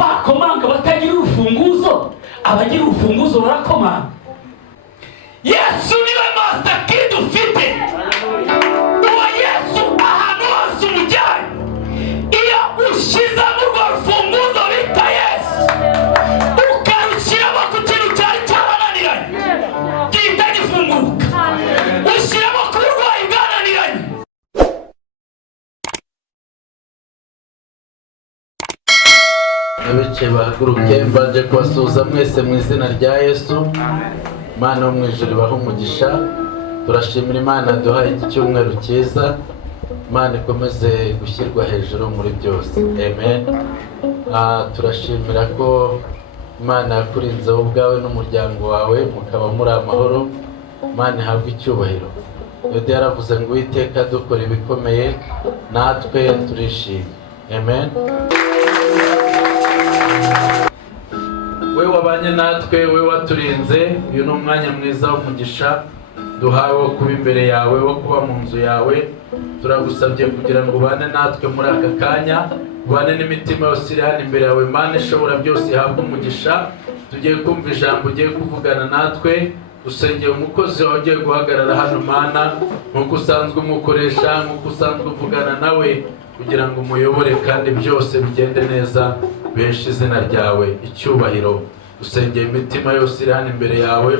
bakomanga batagira urufunguzo, abagira urufunguzo barakomanga. Yesu niwe master key dufite. Uwo Yesu ahantu hose umujyanye, iyo ushize mu rufunguzo bita Yesu ukarushyiramo ku kintu cyari cyarananiranye gihita gifunguka, ushyiramo ku burwayi bwananiranye. Abicaye bahaguruke, mbaje kubasuhuza mwese mu izina rya Yesu. Imana wo mu ijuru ibahe umugisha. Turashimira Imana duhaye iki cyumweru cyiza. Imana ikomeze gushyirwa hejuru muri byose. Amen. Turashimira ko Imana yakurinze wowe ubwawe n'umuryango wawe mukaba muri amahoro. Imana ihabwe icyubahiro. Yuda yaravuze ngo Uwiteka dukora ibikomeye, natwe turishimye. Amen. We wabanye natwe, we waturinze. Uyu ni umwanya mwiza w'umugisha duhawe wo kuba imbere yawe, wo kuba mu nzu yawe. Turagusabye kugira ngo ubane natwe muri aka kanya, ubane n'imitima yose iri hano imbere yawe. Imana ishobora byose ihabwe umugisha. Tugiye kumva ijambo ugiye kuvugana natwe. Dusengeye umukozi wawe ugiye guhagarara hano Mana, nk'uko usanzwe umukoresha, nk'uko usanzwe uvugana nawe, kugira ngo umuyobore kandi byose bigende neza, beshe izina ryawe icyubahiro. Dusengeye imitima yose iri hano imbere yawe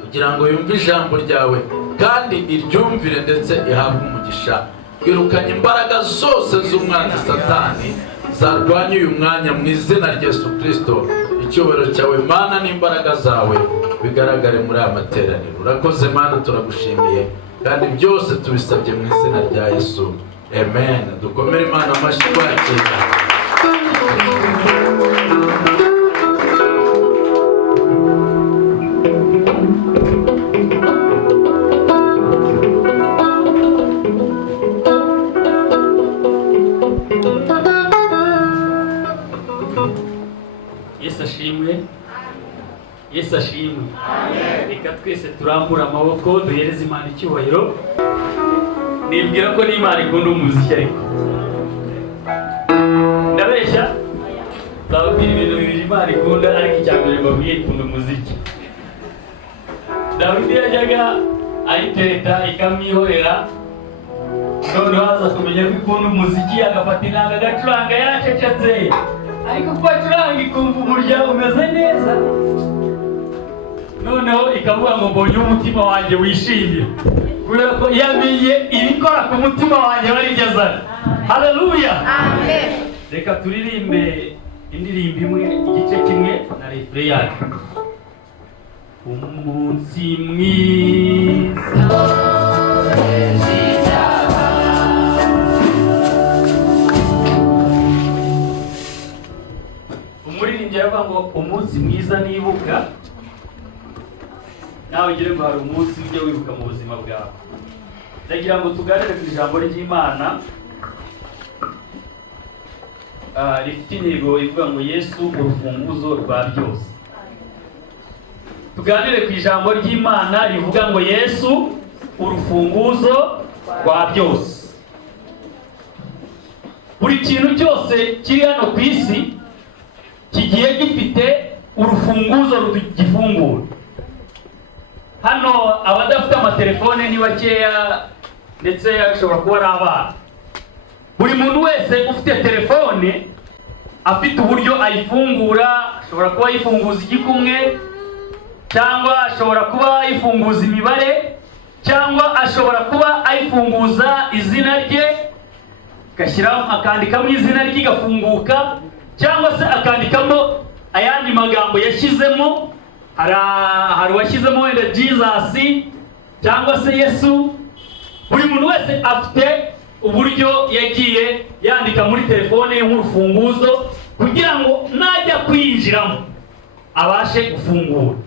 kugira ngo yumve ijambo ryawe kandi iryumvire ndetse ihabwe umugisha. Twirukanye imbaraga zose z'umwanzi Satani zarwanya uyu mwanya mu izina rya Yesu Kristo. Icyubahiro cyawe Mana n'imbaraga zawe bigaragare muri aya materaniro. Urakoze Mana, turagushimiye kandi byose tubisabye mu izina rya Yesu. Amen. Dukomere Imana amashyi twakira. Yesu ashimwe. Yesu ashimwe. Amen. Reka twese turambura amaboko duhereze Imana icyubahiro. Nibwira ko n'Imana ikunda umuziki ariko ndabeshya. Babwira ibintu bibiri Imana ikunda, ariko icyambere babwiye ikunda umuziki. Dawidi yajyaga ayitereta ikamwihorera, noneho aza kumenya ko ikunda umuziki, agafata inanga agacuranga yacecetse, ariko kuba acuranga ikumva umuryango umeze neza, noneho ikavuga ngo mbonye umutima wanjye wishimye, kubera ko yamenye ibikora ku mutima wanjye barigezana. Haleluya. Amen. Reka turirimbe indirimbo imwe, igice kimwe na refre yayo. Umunsi mwiza umuririmbyi aravuga ngo umunsi mwiza nibuka. Nawe ngire ngo hari umunsi ujya wibuka mu buzima bwawe. Ndagira ngo tuganire ku ijambo ry'Imana rifite intego ivuga ngo Yesu urufunguzo rwa byose. Tuganire ku ijambo ry'Imana rivuga ngo Yesu urufunguzo rwa byose. Buri kintu cyose kiri hano ku isi kigiye gifite urufunguzo rugifungura. Hano abadafite amatelefone ni bakeya, ndetse ashobora kuba ari abana. Buri muntu wese ufite telefone afite uburyo ayifungura. Ashobora kuba ayifunguza igikumwe, cyangwa ashobora kuba ayifunguza imibare, cyangwa ashobora kuba ayifunguza izina rye, gashyiraho akandikamo izina rye igafunguka, cyangwa se akandikamo ayandi magambo yashyizemo. Hari washyizemo wenda Jesus cyangwa se Yesu. Buri muntu wese afite uburyo yagiye yandika muri telefone nk'urufunguzo kugira ngo najya kwinjiramo abashe gufungura.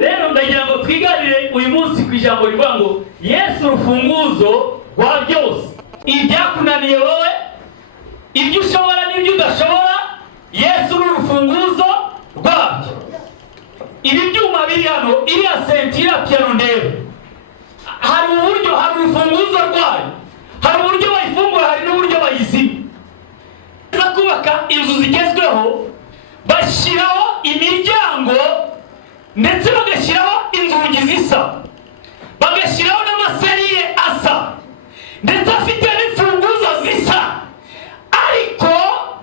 Rero ndagira ngo twiganire uyu munsi ku ijambo rivuga ngo Yesu urufunguzo rwa byose. Ibyakunaniye wowe, ibyo ushobora n'ibyo udashobora, Yesu ni urufunguzo rwabyo. Ibi byuma biri hano, iriya senti, iriya piano ndebe, hari uburyo, hari urufunguzo rwayo, hari uburyo bayifungura, hari n'uburyo bayizima. Kubaka inzu bashyiraho imiryango ndetse bagashyiraho inzugi zisa, bagashyiraho n'amaseriye asa, ndetse afite n'imfunguzo zisa. Ariko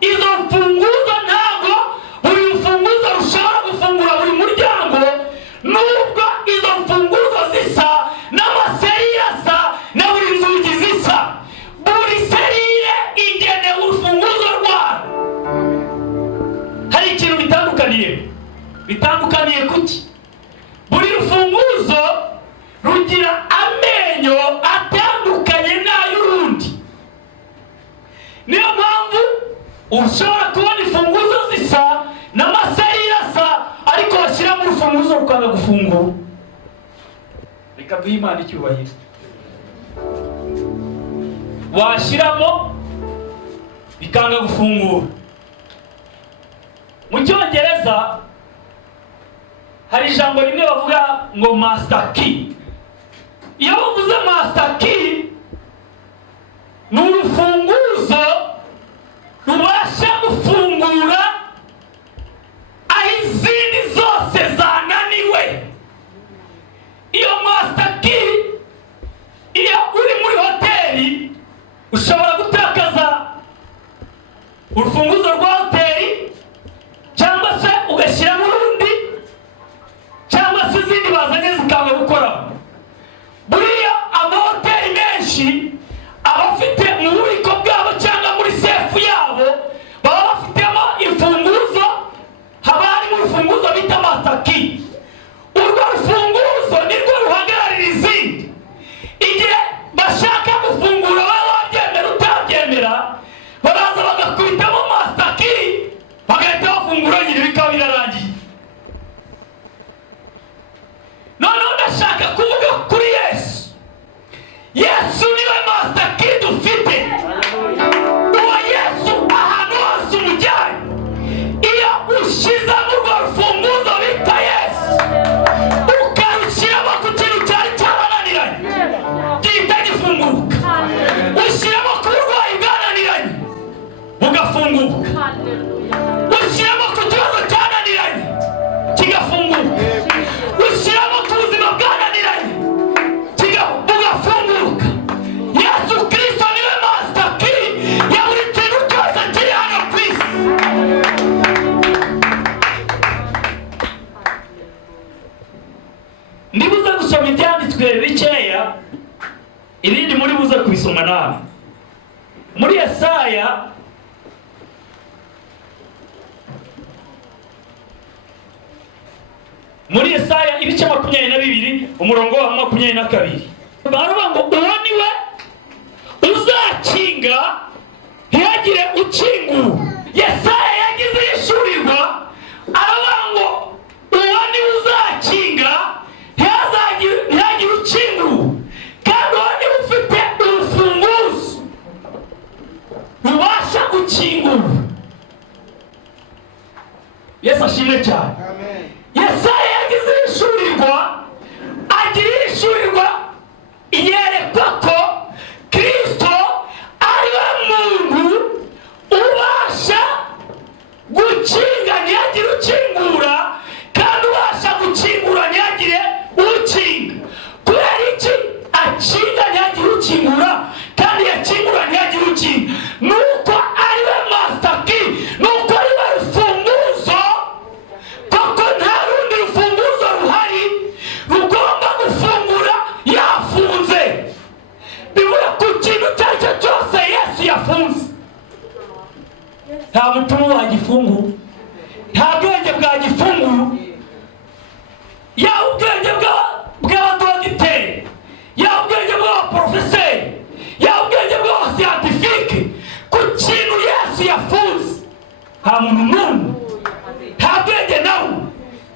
izo mfunguzo ntabwo buri mfunguzo rushobora gufungura buri muryango, nubwo izo mfunguzo zisa n'amaseriye asa na buri nzugi zisa. Buri seriye igenewe urufunguzo rwayo. Hari ikintu bitandukaniye kuki? Buri rufunguzo rugira amenyo atandukanye n'ay'urundi. Niyo mpamvu ushobora kubona imfunguzo zisa n'amaseriye asa, ariko washyiramo urufunguzo rukanga gufungura. Reka duhe Imana icyubahiro. Washyiramo bikanga gufungura. Mu Cyongereza hari ijambo rimwe bavuga ngo master key. Iyo bavuze master key, ni urufunguzo rubasha gufungura aho izindi zose zananiwe. Iyo master key, iyo uri muri hoteli, ushobora gutakaza urufunguzo rwa hoteli, cyangwa se ugashyiramo urundi, cyangwa se izindi bazanye zikanga gukora. Buriya amahoteli menshi abafite mu bubiko bwabo cyangwa muri sefu yabo baba bafitemo imfunguzo, haba harimo urufunguzo bita master key. Urwo rufunguzo nirwo ruhagararira izindi. Igihe bashaka gufungura wowe wabyemera utabyemera, baraza bagakubitamo master key, bagahita bafungura nyine bikaba birarangiye. Noneho ndashaka kuvuga kuri Yesu. Yesu niwe master key dufite. Uwo Yesu ahantu hose umujyanye, iyo ushizamo urwo rufunguzo bita Yesu, ukarushyiramo ku kintu cyari cyarananiranye, gihita gifunguka. Ushyiramo ku burwayi bwananiranye, bugafunguka. Ushyiramo ku kibazo cyananiranye, kigafunguka. Ushyiramo ku buzima bwananiranye, bugafunguka. Yesu Kristo niwe master key ya buri kintu cyose kiri hano ku isi. Ndibuze gusoma ibyanditswe bikeya, ibindi muri buze kubisoma nawe. Muri Yesaya ibice 22 umurongo wa 22, baravuga ngo uwo niwe uzakinga ntihagire ukingura. Yesaya yagize yishurirwa, aravuga ngo uwo niwe uzakinga ntihagire ukingura, kandi uwo niwe ufite urufunguzo rubasha gukingura. Yesu ashimwe cyane. Yesaya yagize yishurirwa, agira yishurirwa yerekwa ko Kristo ariwe muntu ubasha gukinga ntihagire ukingura, kandi ubasha gukingura ntihagire ukinga. Kubera iki akinga ntihagire ukingura kandi yakingura ntihagire ukinga? Nuko ariwe master key, nuko ariwe rufunguzo. Koko nta rundi rufunguzo ruhari rugomba gufungura yafunze. Bivuga ku kintu icyo ari cyo cyose Yesu yafunze, nta mutima wagifungura, nta bwenge bwagifungura. Yaba ubwenge bw'abadogiteri, yaba ubwenge bw'abaprofeseri, yaba ubwenge bw'abasiyantifike, ku kintu Yesu yafunze nta muntu n'umwe, nta bwenge nawe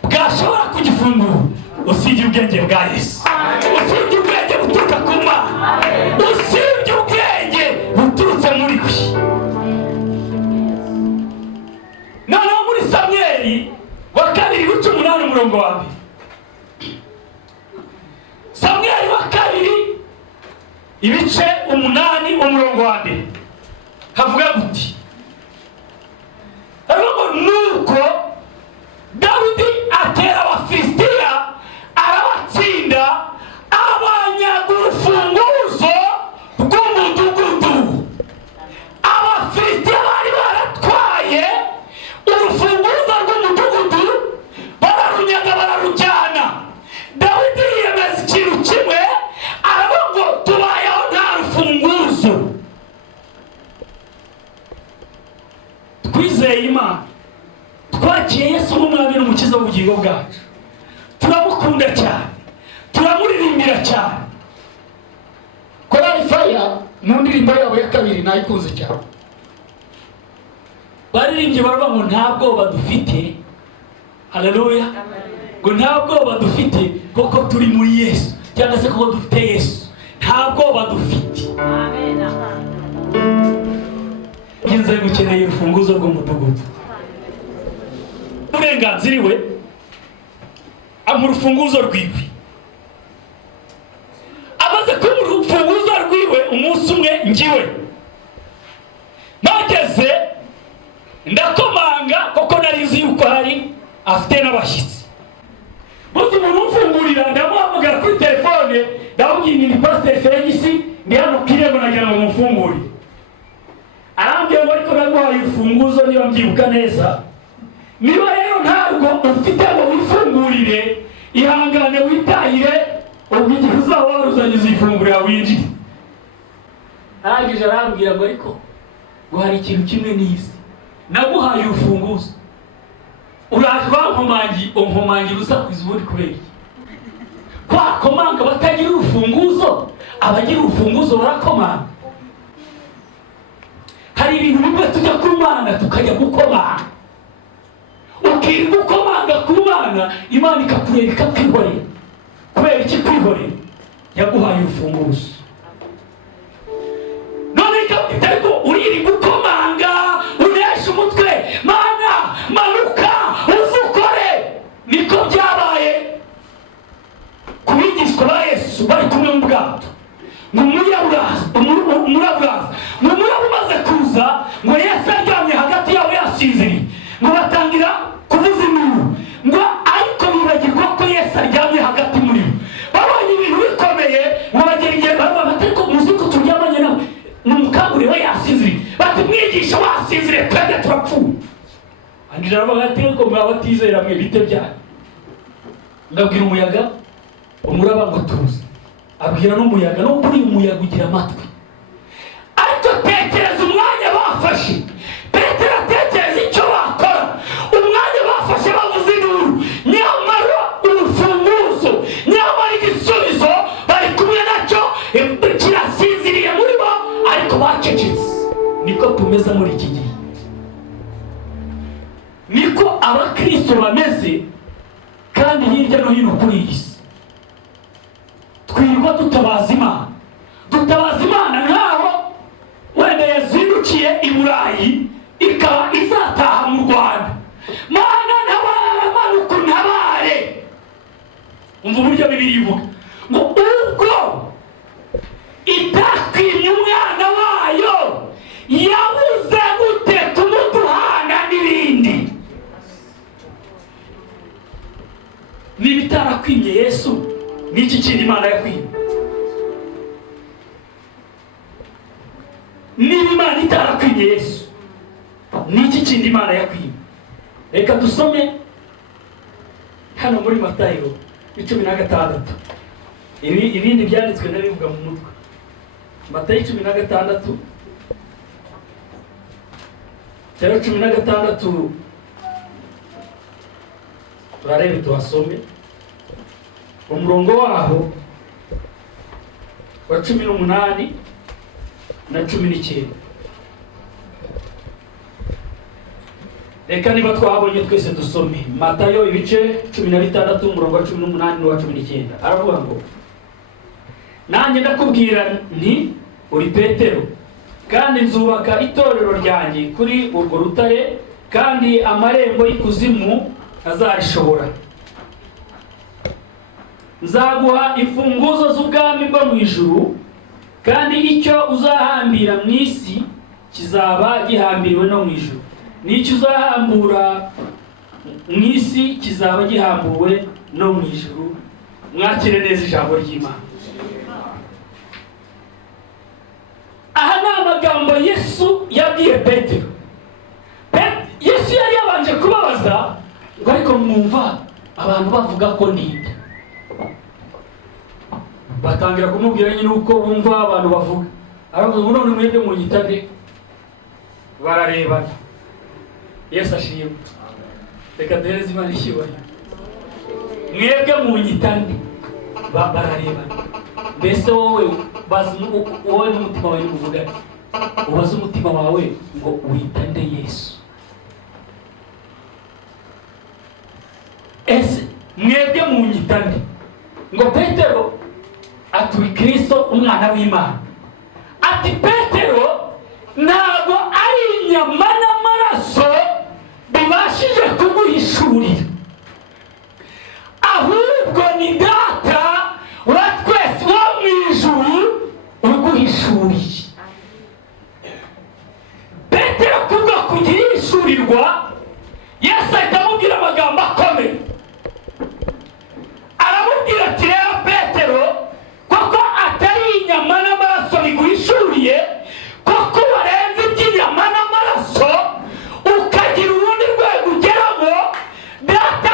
bwashobora kugifungura usibye ubwenge bwa Yesu, usibye ubwenge buturuka ku Mana, usibye ubwenge buturutse muri we. Noneho muri Samweli wa 2:8 umurongo wa 2, Samweli wa 2 ibice 8 umurongo wa 2 havuga guti, nuko twizeye Imana, twakiye Yesu nk'umwami n'umukiza w'ubugingo bwacu, turamukunda cyane, turamuririmbira cyane. Korali Fire mu ndirimbo yabo ya kabiri nayikunze cyane, baririmbye baravuga ngo nta bwoba dufite. Haleluya. Ngo nta bwoba dufite kuko turi muri Yesu, cyangwa se kuko dufite Yesu, nta bwoba dufite. Amen. Ngenze gukeneye urufunguzo rw'umudugudu, uburenganzira iwe amu rufunguzo rwiwe. Amaze kuba urufunguzo rwiwe, umunsi umwe ngiwe mageze ndakomanga, kuko narizi yuko hari afite n'abashyitsi. Muzi umuntu umfungurira, ndamuhamagara kuri telefone, ndamubwira ni Pastor Felix, ndi hano kirego nagira ngo mufungurire. Arambwira ngo ariko naguhaye urufunguzo niba mbyibuka neza, niba rero ntabwo ufite ngo wifungurire, ihangane witahire, ubwo igihe uzaba waruzanye uzifungurira winjire. Arangije arambwira ngo ariko ngo hari ikintu kimwe n'izi, naguhaye urufunguzo uraje wankomangira usakuza ubundi kubera iki? Kwa komanga batagira urufunguzo, abagira urufunguzo barakomanga. Hari ibintu bimwe tujya ku Mana tukajya gukomanga, ukirinda gukomanga ku Mana, Imana ikakureba ikakwihorera. Kubera iki kwihorera? Yaguhaye urufunguzo. None ikabwita ariko uririnda gukomanga, unesha umutwe, Mana manuka uzukore. Niko byabaye ku bigishwa ba Yesu bari kumwe mu bwato. Umuraburaza umaze kuza, ngo Yesu aryamye hagati yabo yasinziriye, ngo batangira kuvuza induru, ngo ariko bibagirwa ko Yesu aryamye hagati muri bo. Babonye ibintu bikomeye, ngo bagera igihe baravuga bati ariko muzi ko turyamanye nawe, n'umukangure we yasinziriye. Bati mwigisha wasinziriye, twebwe turapfuye. Andira aravuga ati ariko mwaba batizera mwe bite byanyu? Ndabwira umuyaga, umuraba ngo tuze. Abwira n'umuyaga, no kuri umuyaga ugira amatwi. Ariko tekereza umwanya bafashe, Petero atekereza icyo bakora, umwanya bafashe bavuza induru, nyamara urufunguzo, nyamara igisubizo bari kumwe nacyo kirasinziriye muri bo, ariko bacecetse. Niko tumeze muri iki gihe, niko abakristo bameze, kandi hirya no hino kuri iyi si twirirwa dutabaza Imana nkaho wenda yazindukiye i Burayi ikaba izataha mu Rwanda. Mana ntabara, manuka untabare. Umva uburyo Bibiliya ivuga ngo ubwo itakwimye umwana wayo yabuze gute kumuduhana n'ibindi. Niba itarakwimye Yesu, n'iki kindi Imana yakwimye? Niba Imana itarakwimye Yesu, n'iki kindi Imana yakwimye? Reka dusome hano muri Matayo 16. Ibindi byanditswe n'abivuga mu mutwe. Matayo 16 turarebe tuhasome umurongo waho wa 18 na 19. Reka niba twahabonye twese dusome Matayo ibice 16 umurongo wa 18 n'uwa 19. Aravuga ngo nanjye ndakubwira nti uri Petero, kandi nzubaka itorero ryanjye kuri urwo rutare, kandi amarembo y'ikuzimu azarishobora. Nzaguha imfunguzo z'ubwami bwo mu ijuru, kandi icyo uzahambira mu isi kizaba gihambiriwe no mu ijuru, n'icyo uzahambura mu isi kizaba gihambuwe no mu ijuru. Mwakire neza ijambo ry'Imana. Aha ni amagambo Yesu yabwiye Petero. Yesu yari yabanje kubabaza ngo ariko mwumva abantu bavuga ko ninde? Batangira kumubwira nyine uko bumva abantu bavuga. Aravuga ngo none mwebwe munyita nde? Bararebana. Yesu ashimwe. Reka duhereze Imana icyubahiro. Mwebwe munyitande barareba. Mbese wowe n'umutima wawe uvuga ubaze umutima wawe ngo witande Yesu. Ese mwebwe munyitande ngo Petero ati Kristo umwana w'Imana. Ati Petero ntabwo ari inyama n'amaraso bibashije kuguhishurira, ahubwo ni Data wa twese wo mu ijuru uguhishuriye. Petero kubwo kugira ihishurirwa, Yesu ahita amubwira amagambo akomeye. Aramubwira ati rero Petero, koko atari inyama n'amaraso biguhishuriye, koko warenze iby'inyama n'amaraso ukagira urundi rwego ugeramo, Data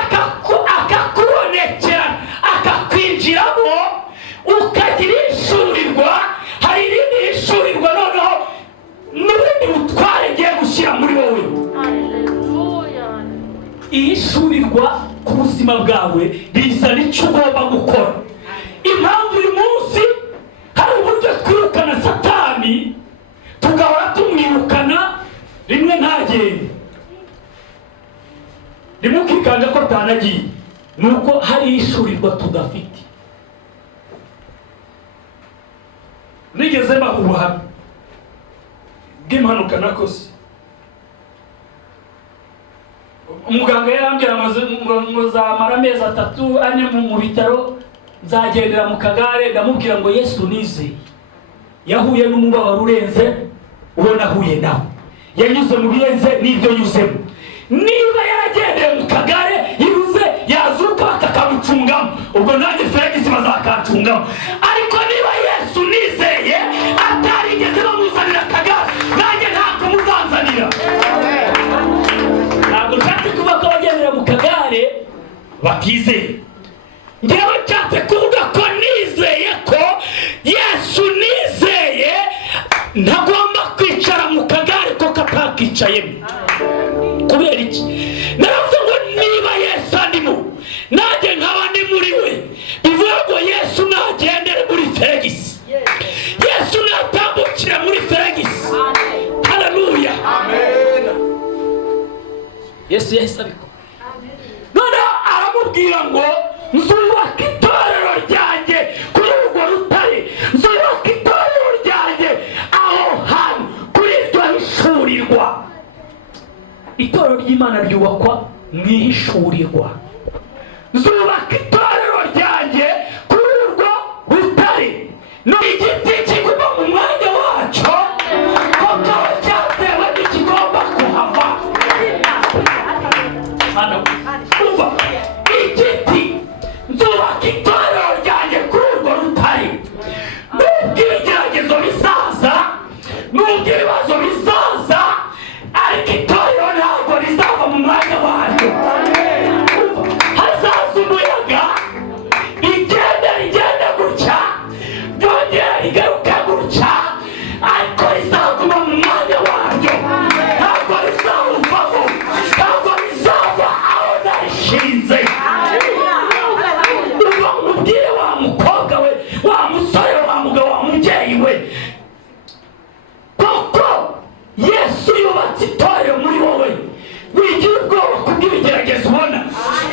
akakubonekera akakwinjiramo ukagira ihishurirwa. Hari irindi hishurirwa noneho n'ubundi butware ngiye gushyira muri wowe. Ihishurirwa ku buzima bwawe riza n'icyo ugomba gukora. Impamvu uyu munsi hari uburyo twirukana Satani tugahora tumwirukana, rimwe ntagende, rimwe ukikanga ko atanagiye, nuko hari ihishurirwa tudafite. Nigeze mba ubuhamya bw'impanuka nakoze. Umuganga yarambwira ngo zamara amezi 3-4 mu bitaro, nzagendera mu kagare. Ndamubwira ngo Yesu nizeye. Yahuye n'umubabaro urenze uwo nahuye nawe, yanyuze mu birenze n'ibyo yuzemo. Niba yaragendeye mu kagare yibuze yazuka akakamucungamo, ubwo nanjye Felix bazakancungamo. Ariko niba Yesu nizeye atarigeze bamuzanira akagare, nanjye ntabwo muzanzanira. Ntabwo nshatse kuba ko bagendera mu kagare bakizeye. Ngewe nshatse kuvuga ko nizeye ko Yesu nizeye ntagomba kwicara mu kagare ko katakicayemo. Kubera iki? Naravuze ngo niba Yesu andimo, nanjye nkaba ndi muri we, bivuga ngo Yesu nagendere muri Felix, Yesu natambukire muri Felix. Haleluya, amen. Yesu yahise abikora. Noneho aramubwira ngo nzubaka itorero ryanjye kuri urwo rutare, nzubaka itorero ryanjye aho hantu kuri iryo hishurirwa. Itorero ry'Imana ryubakwa mu ihishurirwa. Nzubaka itorero ryanjye kuri urwo rutare, ni igiti kiguma mu mwanya wacyo, kuko cyatewe ntikigomba kuhava. Umva, igiti, nzubaka itorero ryanjye kuri urwo rutare. Nubwo ibigeragezo bizaza, nubwo ibibazo bizaza, ariko itorero ntabwo rizava mu mwanya waryo. Hazaza umuyaga, rigenda gutya, ryongera rigaruka gutya, ariko rizaguma mu mwanya waryo. Ntabwo rizawuvaho, ntabwo rizava aho narishinze. Uva umubwire wa mukobwa we, wa musore, wa mugabo, wa mubyeyi we, koko Yesu yubatse itorero muri wowe. Wigira ubwoba kubw'ibigeragezo ubona,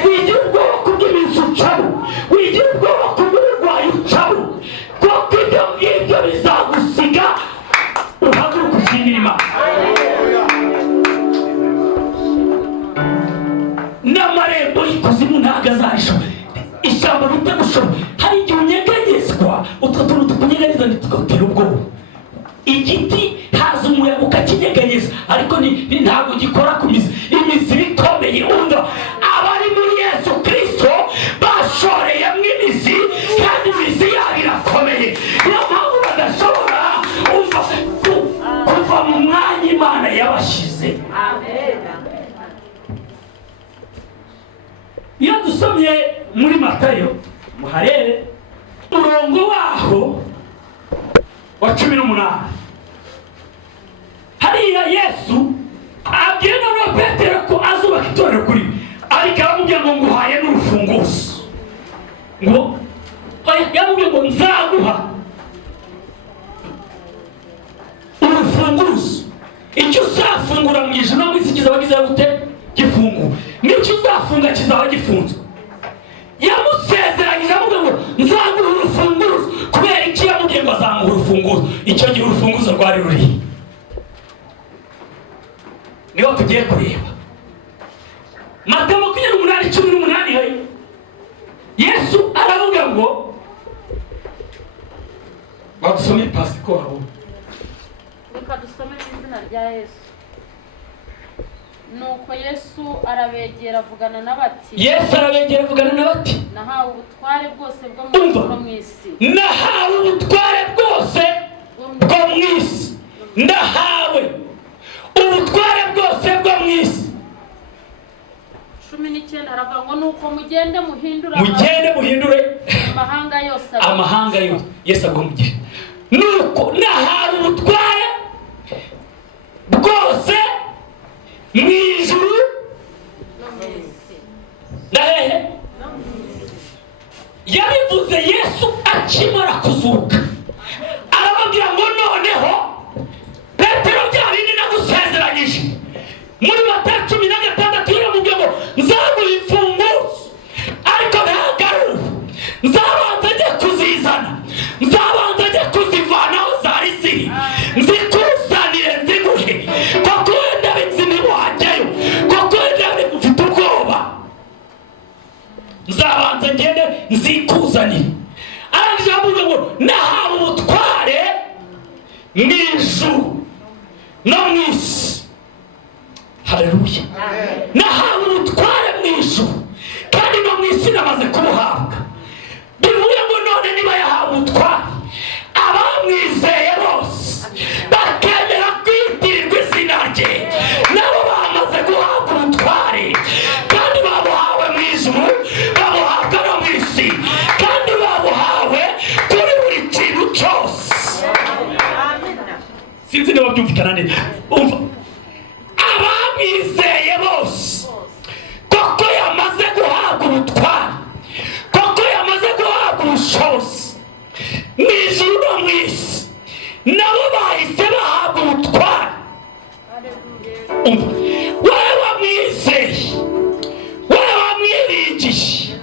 wigira ubwoba kubw'iminsi ucamo, wigira ubwoba kubw'uburwayi ucamo, kuko ibyo ngibyo bizagusiga uhaguruka ushimira Imana. N'amarembo y'ikuzimu ntabwo azarishobora, ishyamba ritagushobora. Hari igihe unyeganyezwa, utwo tuntu tukunyeganyeza ntitugutera ubwoba. Igiti haza umuyaga ukakinyeganyeza, ariko ntabwo gikora ku mizi. Imizi ikomeye, umva, abari muri Yesu Kristo bashoreyemo imizi, kandi imizi yabo irakomeye. Niyo mpamvu badashobora kuva mu mwanya Imana yabashyize. Iyo dusomye muri Matayo, muharebe umurongo waho wa 18, hariya Yesu abwira noneho Petero kizaba gize gute gifungu n'icyo uzafunga kizaba gifunzwe yamusezeranyije avuga ngo nzaguha urufunguzo kubera iki yamubwiye ngo azamuha urufunguzo icyo gihe urufunguzo rwari ruri niho tugiye kureba Matayo 28:18 Yesu aravuga ngo badusomye pasiko aho reka dusome izina rya Yesu. Nuko Yesu arabegera avugana n'abati nahawe ubutware bwose bwo mu isi nahawe ubutware bwose bwo mu isi ndahawe ubutware bwose bwo mu isi 19 aravuga ngo nuko mugende muhindure amahanga yose Yesu agomugire nuko nahawe ubutware bwose mu ijuru no mu isi nahehe yabivuze Yesu akimara kuzuka arababwira ngo noneho Petero bya bindi nagusezeranyije muri Matayo 16 yaramubwiye ngo nzaguha imfunguzo ariko ntagaruka nzabanza njye kuzizana nzabanza njye kuzivanaho zari ziri nzikusanire nziguhe kuko wenda binzini wajyayo kuko wenda mfite ubwoba nzabanza ngende nzikuzanire arangije avuga ngo nahawe ubutware mu ijuru no mu isi haleluya nahawe ubutware mu ijuru kandi no mu isi namaze kubuhabwa bivuye ngo none niba yahawe ubutware abamwizeye bose bakemera kwitirirwa izina rye nabo bamaze guhabwa ubutware kandi babuhawe mu ijuru babuhabwa no mu isi kandi babuhawe kuri buri kintu cyose sinzi niba byumvikana neza umva abamwizeye bose koko yamaze guhabwa ubutware koko yamaze guhabwa ubushobozi mu ijuru no mu isi nabo bahise bahabwa ubutware wowe wamwizeye wowe wamwiringiye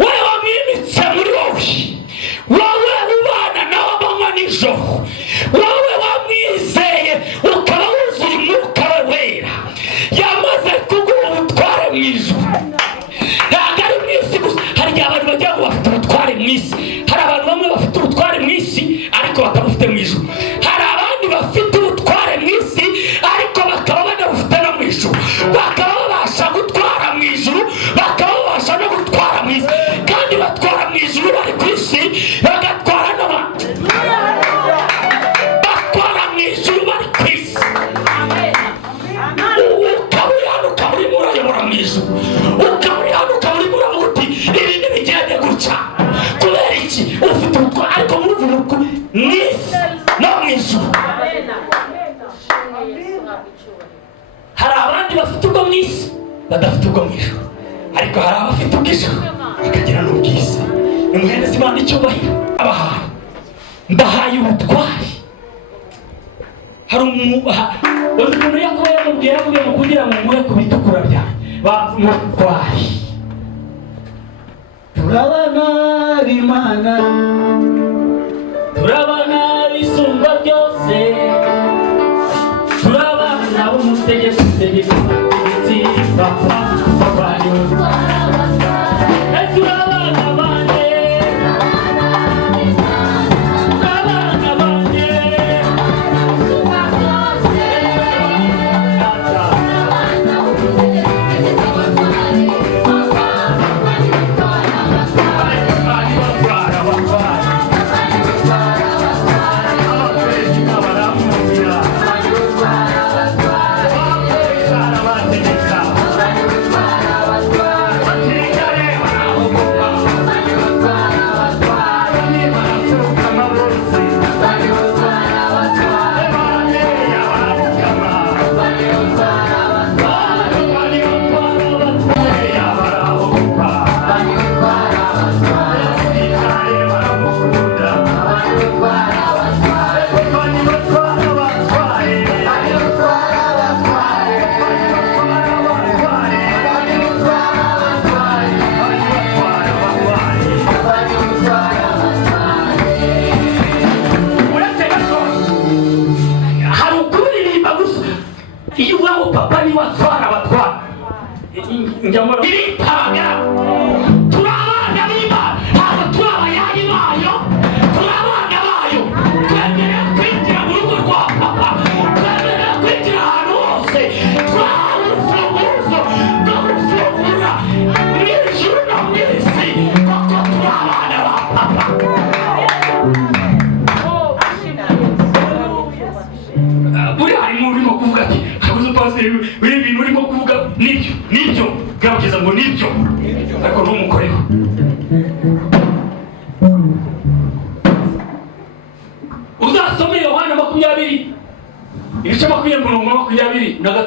wowe wamwimitse muri wowe ubana nawe amanywa nijoro wowe wamwizeye ukaba wuzuye umwuka we wera yamaze kuguha ubutware mu ijuru ntabwo ari mu isi gusa hari igihe abantu bagira ngo bafite ubutware mu isi hari abantu bamwe bafite ubutware mu isi ariko batabufite mu ijuru hari abandi bafite ubutware mu isi ariko bakaba banabufite no mu ijuru bakaba babasha gutwara mu ijuru bakaba babasha no gutwara mu isi kandi batwara mu ijuru bari ku isi bagatwara n'abantu batwara mu ijuru bari ku isi ukaba uri hano ukaba urimo urayobora mu ijuru ukaba uri hano ukaba urimo uravuga uti ibindi bigende gutya kubera iki ufite ubutware ariko muri ubu buryo mu isi no mu ijuru hari abandi bafite ubwo mu isi badafite ubwo mu ijuru ariko hari abafite ubw'ijuru bakagira n'ubwiza nimuhereze Imana icyubahiro abahaye mbahaye ubutware hari umuntu yakobo yamubwira avuga ngo kugira ngo muhe ku bitukura byanjye bamutware turabana b'Imana turabana bisumba byose turabana b'umutegeko utegeka imitsi bapfa babanyuzwa turabana bande turabana bande iyo uvuga ngo papa niwe atwara abatwara iritabagara. Turi abana b'Imana, ntabwo turi abayari bayo, turi abana bayo. Twemerewe kwinjira mu rugo rwa papa, twemerewe kwinjira ahantu hose, twahawe urufunguzo rwo gufungura mw'ijuru no mw'isi, kuko turi abana ba papa. Buri harimo urimo kuvuga ati habuze pasiteri w'ibintu urimo kuvuga nibyo bwabugeza ngo nibyo, ariko ntumukoreho. Uzasome Yohana 20 ibice 20:23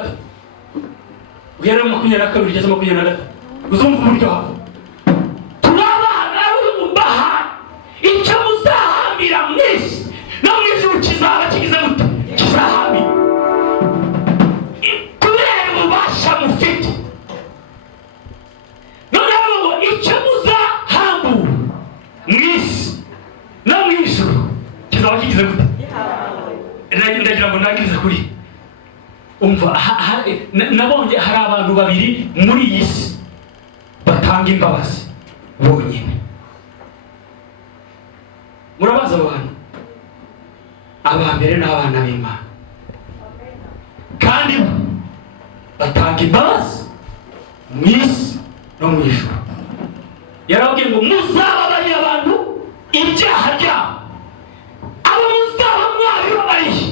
uhereye 22 ugeze 23 uzumva uburyo hava. Turabana b'umbaha, icyo muzahambira mwese no mw'ijuru kizaba kigize gute? Kizahambira kubera ububasha mufite. Noneho icyo muzahambura mw'isi no mw'ijuru kizaba kigize gute? Ndagira ngo nangirize kuri umva, nabonye hari abantu babiri muri iyi si batanga imbabazi bonyine. Murabaza abo bantu? Aba mbere ni abana b'Imana, kandi batanga imbabazi mu isi no mu ijuru. Yarababwiye ngo muzababarire abantu ibyaha byabo, abo muzaba mwabibabariye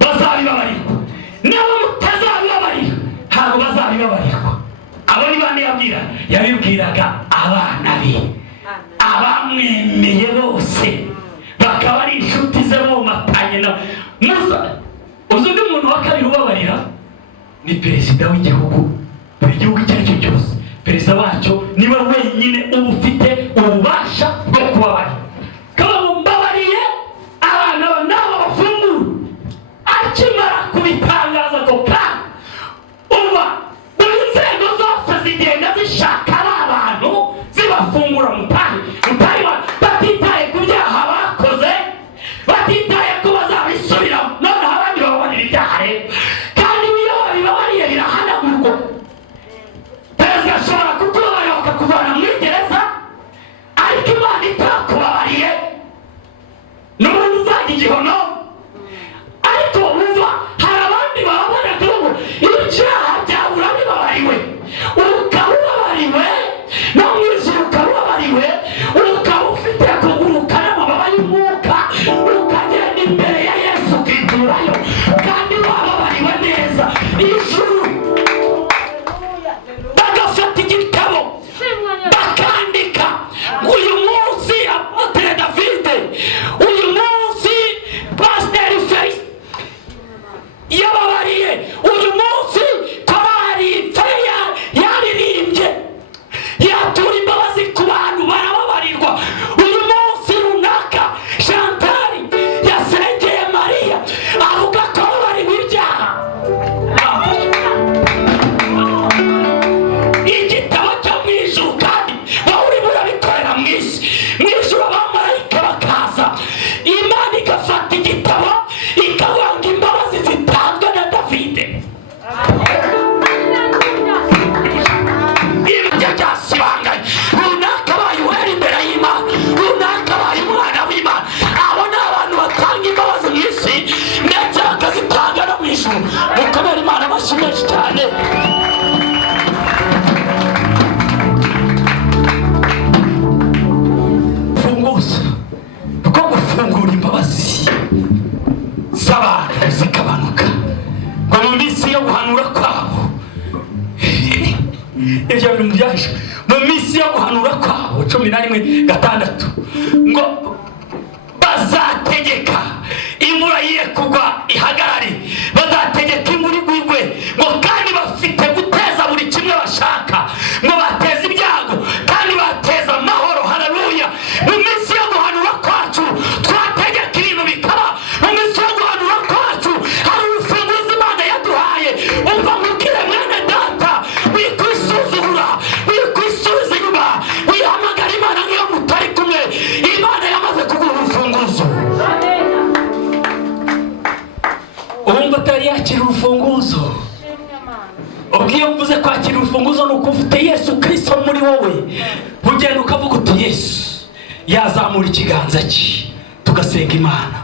bazabibabarirwa, n'abo mutazabibabarira ntabwo bazabibabarirwa. Abo ni bane yabibwiraga abana be, abamwemeye bose bakaba ari inshuti ze bomatanye na muza. Uzi undi muntu wa kabiri ubabarira ni perezida w'igihugu. Buri gihugu icyo ari cyo cyose perezida wacyo niwe wenyine uba ufite ububasha bwo kubabarira. Kaba mumbabariye abana n'abo bafungura, akimara kubitangaza ko kandi uba buri nzego zose zigenda zishaka abantu zibafungura mutahi batitaye ku byaha bakoze, batitaye ko bazabisubiramo. Noneho abandi bababarira ibyaha rero, kandi iyo babibabariye birahanagurwa. Perezida ashobora kukubabarira bakakuvana muri gereza, ariko Imana itakubabariye n'ubundi uzajya igihono. Ariko wumva hari abandi bababara ngo ibyaha byawe urabibabariwe, ukaba ubabariwe no mu ijuru ukaba ubabariwe, ukaba ufite kuguruka n'amababa y'umwuka, ukagenda imbere ya Yesu ukiturayo, kandi wababariwe neza. Ijuru bagafata igitabo bakandika uyu munsi Apotre David, uyu munsi Pasiteri Felix yababariye, uyu munsi korali Feya yaririmbye yatura imbabazi ku bantu barababarirwa, uyu munsi runaka Chantal yasengeye Mariya avuga ko babariwe ibyaha. Igitabo cyo mu ijuru kandi wowe urimo urabikorera mu isi. Mu ijuru abamarayika bakaza, Imana igafata igitabo ikavanga imbabazi zitanzwe na Davide. Ibyo byasibanganye, runaka abaye uwera imbere y'Imana, runaka abaye umwana w'Imana. Abo ni abantu batanga imbabazi mu isi ndetse bakazitanga no mu ijuru. Mukomere Imana amashyi menshi cyane. Funguza rwo gufungura imbabazi z'abantu zikabanuka ngo mu minsi yo guhanura kwabo. Ibyo bintu byaje mu minsi yo guhanura kwabo 11:6 ngo bazategeka imvura ye kugwa ihagarare, bazategeka imvura igwe, ngo kandi bafite guteza buri kimwe bashaka, ngo bateza ibyago kandi bateza amahoro. Haleluya! Mu minsi yo guhanura kwacu twategeka ibintu bikaba. Mu minsi yo guhanura kwacu hari urufunguzo Imana yaduhaye. Umva mubwire mwene data, wikwisuzugura, wikwisubiza inyuma, wihamagara Imana nk'iyo mutari kumwe. Imana yamaze kuguha urufunguzo. Umva atari yakira urufunguzo ubwiye mvuze kwakira urufunguzo nuko ufite Yesu Kristo muri wowe, ugenda ukavuga uti Yesu yazamura ikiganza cye tugasenga Imana.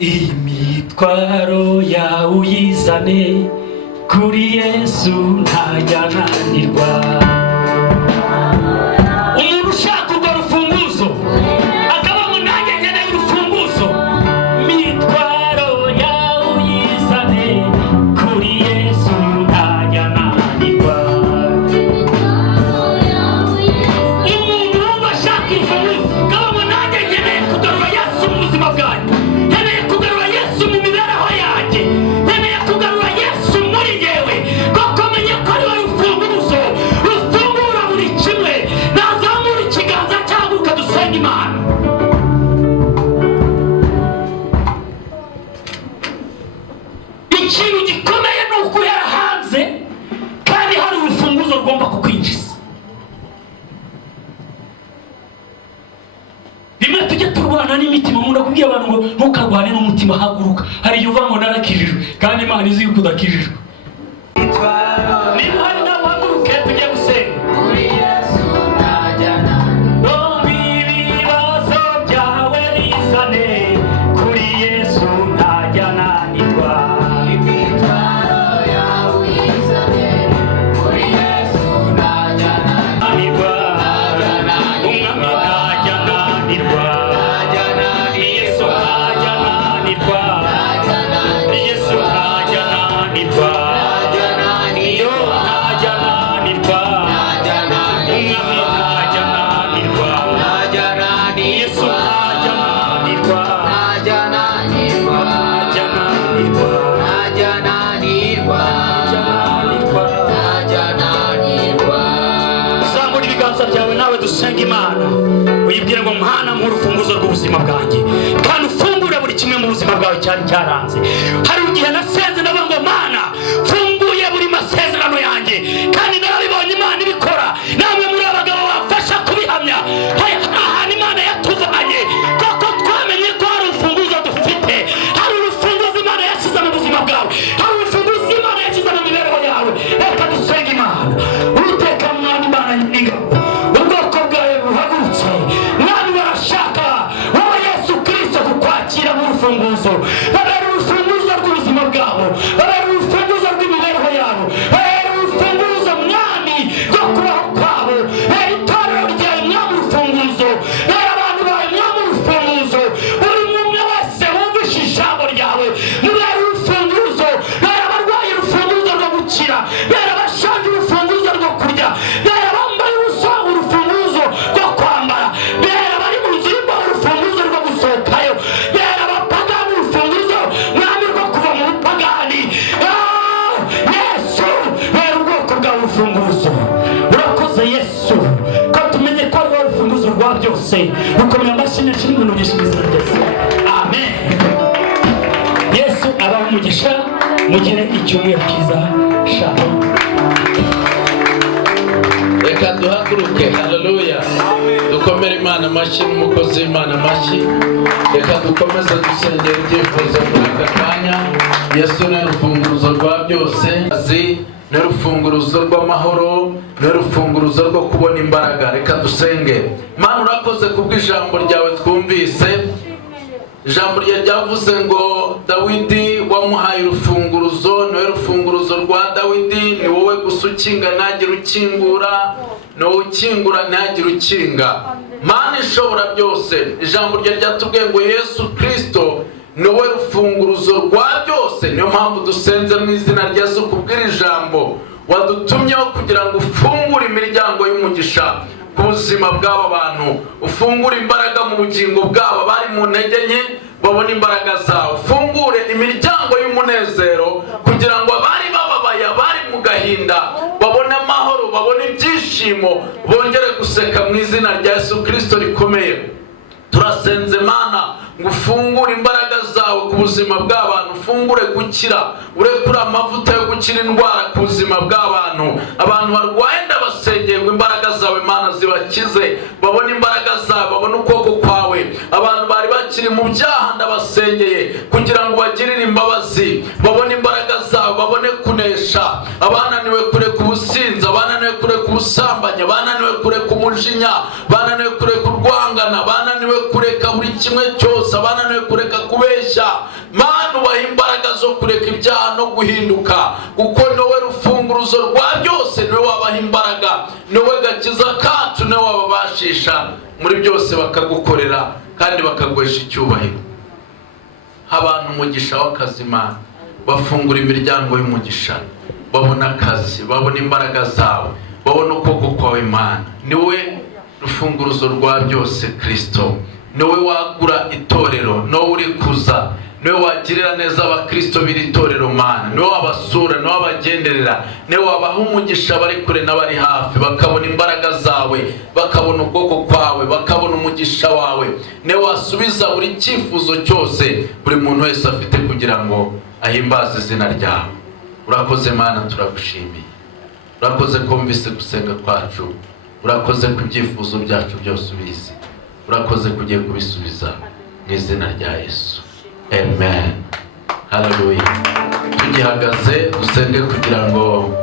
Imitwaro yawe uyizane kuri Yesu ntajya ananirwa. Umuntu ushaka urwo rufunguzo akaba ngo nanjye nkeneye urufunguzo, imitwaro yawe uyizane kuri Yesu ntajya ananirwa. Umuntu wumva ashaka urufunguzo akaba ngo nanjye nkeneye kugarura Yesu mu buzima bwanjye, nkeneye kugarura Yesu mu mibereho yanjye, nkeneye kugarura Yesu muri njyewe, kuko menye ko ari we rufunguzo rufungura buri kimwe. Nazamura ikiganza cyangwa ukadusenga Imana. Ikintu gikomeye ni ukurera hanze kandi hari urufunguzo rugomba kukwinjiza. Rimwe tujya turwana n'imitima, umuntu akubwiye abantu ngo ntukarwane n'umutima, haguruka. Hari igihe uvuga ngo narakijijwe kandi Imana izi yuko udakijijwe. Niba hari nawe uhaguruke tujye gusenga. Nombi ibibazo byawe bizane kuri Yesu ntajya ananirwa. Ananirwa. Umwami ntajya ananirwa. Yesu ntajya ananirwa. Yesu ntajya ananirwa. Yo ntajya ananirwa. Umwami ntajya ananirwa. Yesu ntajya ananirwa. Ntajya ananirwa. Uzamura ibiganza byawe nawe dusenga Imana, uyibwire ngo Mana mpa urufunguzo rw'ubuzima bwanjye kandi ufungure buri kimwe mu buzima bwawe cyari cyaranze. Hari igihe nasenze ndavuga ngo Mana funguye buri masezerano yanjye kandi narabibonye Imana ibikora. Namwe muri abagabo bafasha kubihamya. Ahantu Imana yatuvanye kuko twamenye ko hari urufunguzo dufite, hari urufunguzo Imana yashyize mu buzima bwawe, hari urufunguzo Imana yashyize mu mibereho yawe. Reka dusenga Imana. Uwiteka Mwami Imana nyir'ingabo, ubwoko bwawe buhagurutse, Mwami barashaka wowe Yesu Kristo kukwakira mu rufunguzo. Babera urufunguzo rw'ubuzima bwabo, babera urufunguzo rw'imibereho yabo, babera urufunguzo Mwami rwo kubaho kwabo. Bera itorero ryawe Mwami urufunguzo, bera abantu bawe Mwami urufunguzo. Buri umwe wese wumvishe ijambo ryawe mubera urufunguzo, bera abarwayi urufunguzo rwo gukira, bera abashonje urufunguzo rwo kurya, bera abambaye ubusa urufunguzo rwo kwambara, bera abari mu nzu y'imbohe urufunguzo rwo gusohokayo, bera abapagani urufunguzo Mwami rwo kuva mu bupagani. Yesu bera ubwoko bwawe urufunguzo. Urakoze Yesu ko tumenye ko ari wowe urufunguzo rwa byose. Rukomeye amashyi menshi n'ibintu byinshi mu izina rya Yesu. Amen. Yesu abahe umugisha, mugire icyumweru cyiza. Shalom. Reka duhaguruke. Haleluya. Dukomere Imana amashyi n'umukozi w'Imana amashyi. Reka dukomeze dusengera ibyifuzo muri aka kanya. Yesu ni urufunguzo rwa byose, ni urufunguzo rw'amahoro, ni urufunguzo rwo kubona imbaraga. Reka dusenge. Mana urakoze kubw'ijambo ryawe twumvise. Ijambo rye ryavuze ngo Dawidi wamuhaye urufunguruzo, niwe rufunguruzo rwa Dawidi, ni wowe gusa ukinga ntagire ukingura, ni wowe ukingura ntagire ukinga. Mana ishobora byose, ijambo rye ryatubwiye ngo Yesu Kristo ni wowe rufunguruzo rwa byose. Niyo mpamvu dusenze mu izina rya Yesu kubwira ijambo wadutumyeho kugira ngo ufungure imiryango y'umugisha ku buzima bw'aba bantu, ufungure imbaraga mu bugingo bwabo bari mu ntege nke babone imbaraga zawe, ufungure imiryango y'umunezero kugira ngo abari bababaye, abari mu gahinda babone amahoro, babone ibyishimo, bongere guseka mu izina rya Yesu Kristo rikomeye. Turasenze Mana ngo ufungure imbaraga zawe ku buzima bw'abantu, ufungure gukira, urekure amavuta yo gukira indwara ku buzima bw'abantu. Abantu barwaye ndabasengeye ngo imbaraga zawe Mana zibakize, babone imbaraga zawe, babone ukuboko kwawe. Abantu bari bakiri mu byaha ndabasengeye kugira ngo bagirire imbabazi, babone imbaraga zawe, babone kunesha. kubesha, abananiwe kureka ubusinzi, abananiwe kureka ubusambanyi, abananiwe kureka umujinya, abananiwe kureka urwangana, abananiwe kureka buri kimwe cyose, abananiwe kureka kubeshya. Mana ubaha imbaraga zo kureka ibyaha no guhinduka, kuko niwe rufunguruzo rwa byose, niwe wabaha imbaraga, niwe gakiza kacu, niwe wababashisha muri byose bakagukorera kandi bakaguhesha icyubahiro. Abantu umugisha w'akazi, Mana bafungura imiryango y'umugisha, babona akazi, babona imbaraga zawe, babona ukuboko kwawe. Mana niwe rufunguruzo rwa byose. Kristo niwe wagura itorero, niwe uri kuza, niwe wagirira neza abakristo b'iri torero. Mana niwe wabasura, niwe wabagenderera, niwe wabaha umugisha bari kure n'abari hafi, bakabona imbaraga zawe, bakabona ukuboko kwawe, bakabona umugisha wawe. Niwe wasubiza buri cyifuzo cyose buri muntu wese afite kugira ngo ahimbaze izina ryawe. Urakoze Mana, turagushimiye. Urakoze ko wumvise gusenga kwacu, urakoze ku byifuzo byacu byose ubizi, urakoze kugiye kubisubiza mu izina rya Yesu. Amen. Haleluya. Tugihagaze dusenge kugira ngo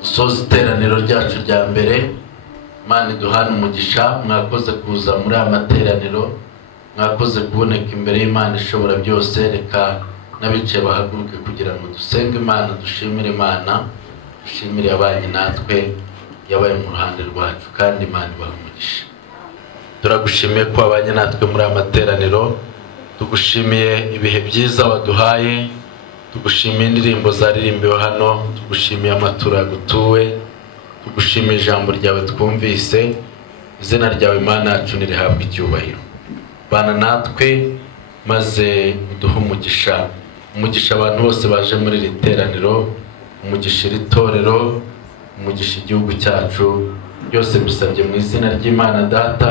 dusoze iteraniro ryacu rya mbere. Mana duhana umugisha, mwakoze kuza muri aya materaniro, mwakoze kuboneka imbere y'Imana ishobora byose. Reka n'abicaye bahaguruke kugira ngo dusenge Imana, dushimire Imana, dushimire abanye natwe, yabaye mu ruhande rwacu, kandi Imana ibaha umugisha. Turagushimiye ko abanye natwe muri aya materaniro, tugushimiye ibihe byiza waduhaye, tugushimiye indirimbo zaririmbiwe hano, tugushimiye amaturo yagutuwe, tugushimiye ijambo ryawe twumvise. Izina ryawe Imana yacu nirihabwe icyubahiro. Bana natwe maze uduhe umugisha, umugisha abantu bose baje muri iri teraniro, umugisha iri torero, umugisha igihugu cyacu. Byose bisabye mu izina ry'Imana Data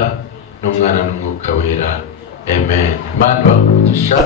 n'Umwana n'Umwuka Wera. Amen. Imana ibahe umugisha.